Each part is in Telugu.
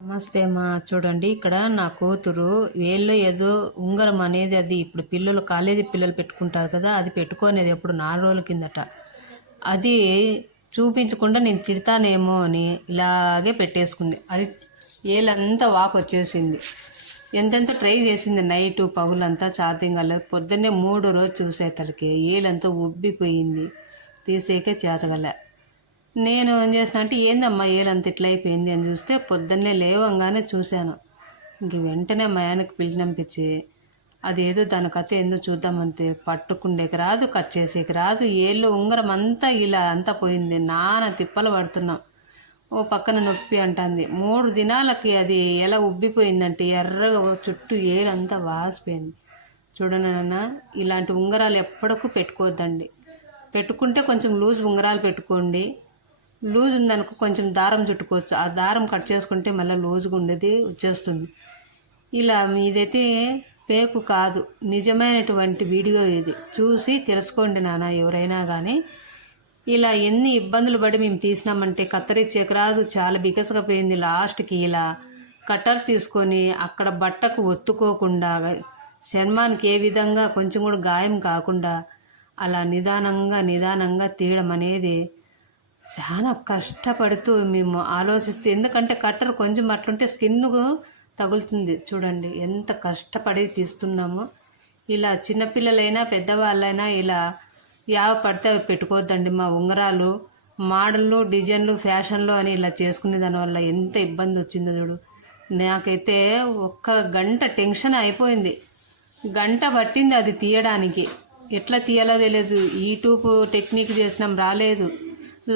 నమస్తే అమ్మా. చూడండి, ఇక్కడ నా కూతురు వేళ్ళు ఏదో ఉంగరం అనేది, అది ఇప్పుడు పిల్లలు కాలేజీ పిల్లలు పెట్టుకుంటారు కదా, అది పెట్టుకునేది ఎప్పుడు 4 రోజుల కిందట. అది చూపించకుండా నేను తిడతానేమో అని ఇలాగే పెట్టేసుకుంది. అది ఏళ్ళంతా వాపు వచ్చేసింది. ఎంతెంత ట్రై చేసింది, నైటు పగులంతా ఛార్జింగ్ అలా. పొద్దున్నే 3 రోజు చూసేతలకి ఏళ్ళంతా ఉబ్బిపోయింది, తీసేకే చేతగల. నేను ఏం చేసిన అంటే, ఏందమ్మా ఏలంత ఇట్లా అయిపోయింది అని చూస్తే, పొద్దున్నే లేవంగానే చూశాను. ఇంక వెంటనే మా ఆయనకు పిలిచినంపించి, అదేదో దాని కథ ఏందో చూద్దామంతే. పట్టుకుండేకి రాదు, కట్ చేసేకి రాదు, ఏళ్ళు ఉంగరం అంతా ఇలా అంతా పోయింది. నాన్న తిప్పలు పడుతున్నాం. ఓ పక్కన నొప్పి అంటుంది. 3 దినాలకి అది ఎలా ఉబ్బిపోయిందంటే ఎర్రగా చుట్టూ ఏలంతా వాసిపోయింది. చూడండి నాన్న, ఇలాంటి ఉంగరాలు ఎప్పటికూ పెట్టుకోవద్దండి. పెట్టుకుంటే కొంచెం లూజ్ ఉంగరాలు పెట్టుకోండి. లూజ్ ఉందనుకో కొంచెం దారం చుట్టుకోవచ్చు. ఆ దారం కట్ చేసుకుంటే మళ్ళీ లూజ్గా ఉండేది వచ్చేస్తుంది. ఇలా మీదైతే పేకు కాదు, నిజమైనటువంటి వీడియో ఇది. చూసి తెలుసుకోండి నాన్న, ఎవరైనా కానీ. ఇలా ఎన్ని ఇబ్బందులు పడి మేము తీసినామంటే, కత్తరించేకి రాదు, చాలా బిగసగా పోయింది. లాస్ట్కి ఇలా కట్టర్ తీసుకొని అక్కడ బట్టకు ఒత్తుకోకుండా, చర్మానికి ఏ విధంగా కొంచెం కూడా గాయం కాకుండా అలా నిదానంగా తీయడం అనేది చాలా కష్టపడుతూ మేము ఆలోచిస్తే, ఎందుకంటే కట్టర్ కొంచెం అట్లుంటే స్కిన్కు తగులుతుంది. చూడండి ఎంత కష్టపడి తీస్తున్నామో. ఇలా చిన్నపిల్లలైనా పెద్దవాళ్ళైనా ఇలా యావ పడితే అవి పెట్టుకోవద్దండి. మా ఉంగరాలు మోడళ్ళు, డిజైన్లు, ఫ్యాషన్లు అని ఇలా చేసుకునే దానివల్ల ఎంత ఇబ్బంది వచ్చిందో చూడు. నాకైతే 1 గంట టెన్షన్ అయిపోయింది. గంట పట్టింది అది తీయడానికి. ఎట్లా తీయాలో తెలియదు. యూట్యూబ్ టెక్నిక్ చేసినాం, రాలేదు.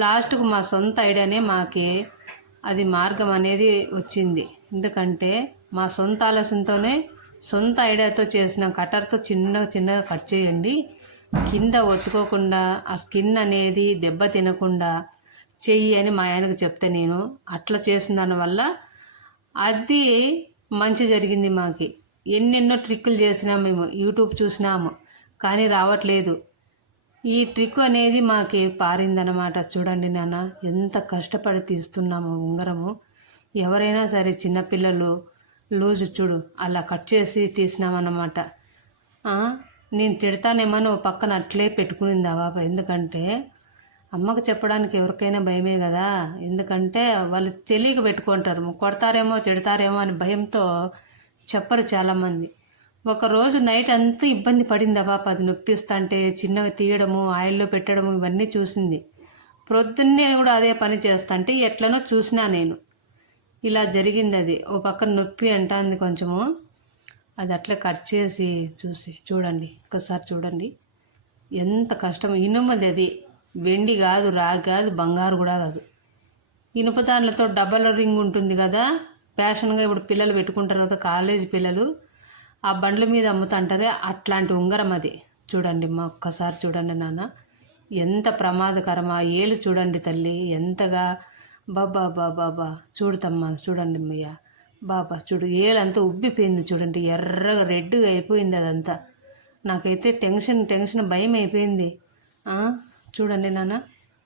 లాస్ట్కు మా సొంత ఐడియానే మాకి అది మార్గం అనేది వచ్చింది. ఎందుకంటే మా సొంత ఆలోచనతోనే, సొంత ఐడియాతో చేసిన కట్టర్తో చిన్నగా కట్ చేయండి. కింద ఒత్తుకోకుండా, ఆ స్కిన్ అనేది దెబ్బ తినకుండా చెయ్యి అని మా ఆయనకు చెప్తే, నేను అట్లా చేసిన దానివల్ల అది మంచి జరిగింది మాకి. ఎన్నెన్నో ట్రిక్కులు చేసినాము మేము, యూట్యూబ్ చూసినాము, కానీ రావట్లేదు. ఈ ట్రిక్ అనేది మాకి పారిందనమాట. చూడండి నాన్న, ఎంత కష్టపడి తీస్తున్నాము ఉంగరము. ఎవరైనా సరే చిన్నపిల్లలు లూజు చూడు అలా కట్ చేసి తీసినామన్నమాట. నేను తిడతానేమో ఓ పక్కన అట్లే పెట్టుకునింది ఆ బాబా. ఎందుకంటే అమ్మకు చెప్పడానికి ఎవరికైనా భయమే కదా. ఎందుకంటే వాళ్ళు తెలియక పెట్టుకుంటారు, కొడతారేమో తిడతారేమో అని భయంతో చెప్పరు చాలామంది. ఒకరోజు నైట్ అంతా ఇబ్బంది పడింది ఆ పాప. అది నొప్పిస్తా అంటే చిన్నగా తీయడము, ఆయిల్లో పెట్టడము ఇవన్నీ చూసింది. ప్రొద్దున్నే కూడా అదే పని చేస్తా అంటే ఎట్లనో చూసినా నేను. ఇలా జరిగింది అది. ఓ పక్కన నొప్పి అంటుంది కొంచెము. అది అట్లా కట్ చేసి చూడండి, ఒకసారి చూడండి ఎంత కష్టం. ఇనుమది అది, వెండి కాదు, రాగి కాదు, బంగారు కూడా కాదు. ఇనుప దానిలతో డబల్ రింగ్ ఉంటుంది కదా, ఫ్యాషన్గా ఇప్పుడు పిల్లలు పెట్టుకుంటారు కదా, కాలేజీ పిల్లలు ఆ బండ్ల మీద అమ్ముతుంటారే, అట్లాంటి ఉంగరం అది. చూడండి మా, ఒక్కసారి చూడండి నాన్న, ఎంత ప్రమాదకరమా. ఏలు చూడండి తల్లి ఎంతగా. బాబా చూడుతమ్మా, చూడండి అమ్మయ్య. బాబా చూడు, ఏలంతా ఉబ్బిపోయింది చూడండి, ఎర్రగా రెడ్గా అయిపోయింది అదంతా. నాకైతే టెన్షన్ భయం అయిపోయింది. చూడండి నాన్న,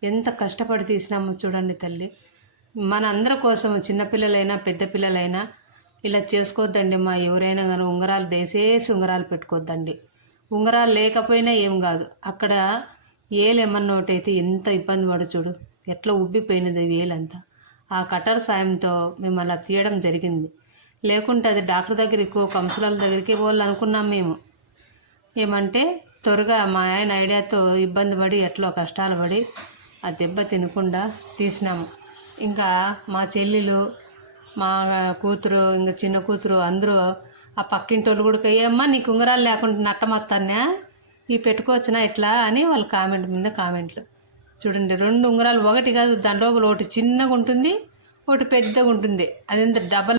ఎంత కష్టపడి తీసినామో చూడండి తల్లి. మన అందరి కోసం, చిన్నపిల్లలైనా పెద్ద పిల్లలైనా ఇలా చేసుకోవద్దండి మా. ఎవరైనా కానీ ఉంగరాలు దయచేసి ఉంగరాలు పెట్టుకోవద్దండి. ఉంగరాలు లేకపోయినా ఏం కాదు, అక్కడ ఏలు ఏమన్నా ఒకటైతే ఎంత ఇబ్బంది పడు చూడు, ఎట్లా ఉబ్బిపోయినది వేలంతా. ఆ కటర్ సాయంతో మేము అలా తీయడం జరిగింది. లేకుంటే అది డాక్టర్ దగ్గరికి, కౌన్సిలర్ల దగ్గరికి పోవాలనుకున్నాం మేము. ఏమంటే త్వరగా మా ఆయన ఐడియాతో ఇబ్బంది పడి ఎట్లా కష్టాలు పడి ఆ దెబ్బ తినకుండా తీసినాము. ఇంకా మా చెల్లెలు, మా కూతురు, ఇంకా చిన్న కూతురు అందరూ, ఆ పక్కింటి వాళ్ళు కూడా, ఏమ్మా నీకు ఉంగరాలు లేకుండా నట్టమొత్తానే ఇవి పెట్టుకోవచ్చునా ఇట్లా అని వాళ్ళు కామెంట్ మీద కామెంట్లు. చూడండి 2 ఉంగరాలు, ఒకటి కాదు, దాని లోపల ఒకటి చిన్నగా ఉంటుంది, ఒకటి పెద్దగా ఉంటుంది. అదెంత డబల్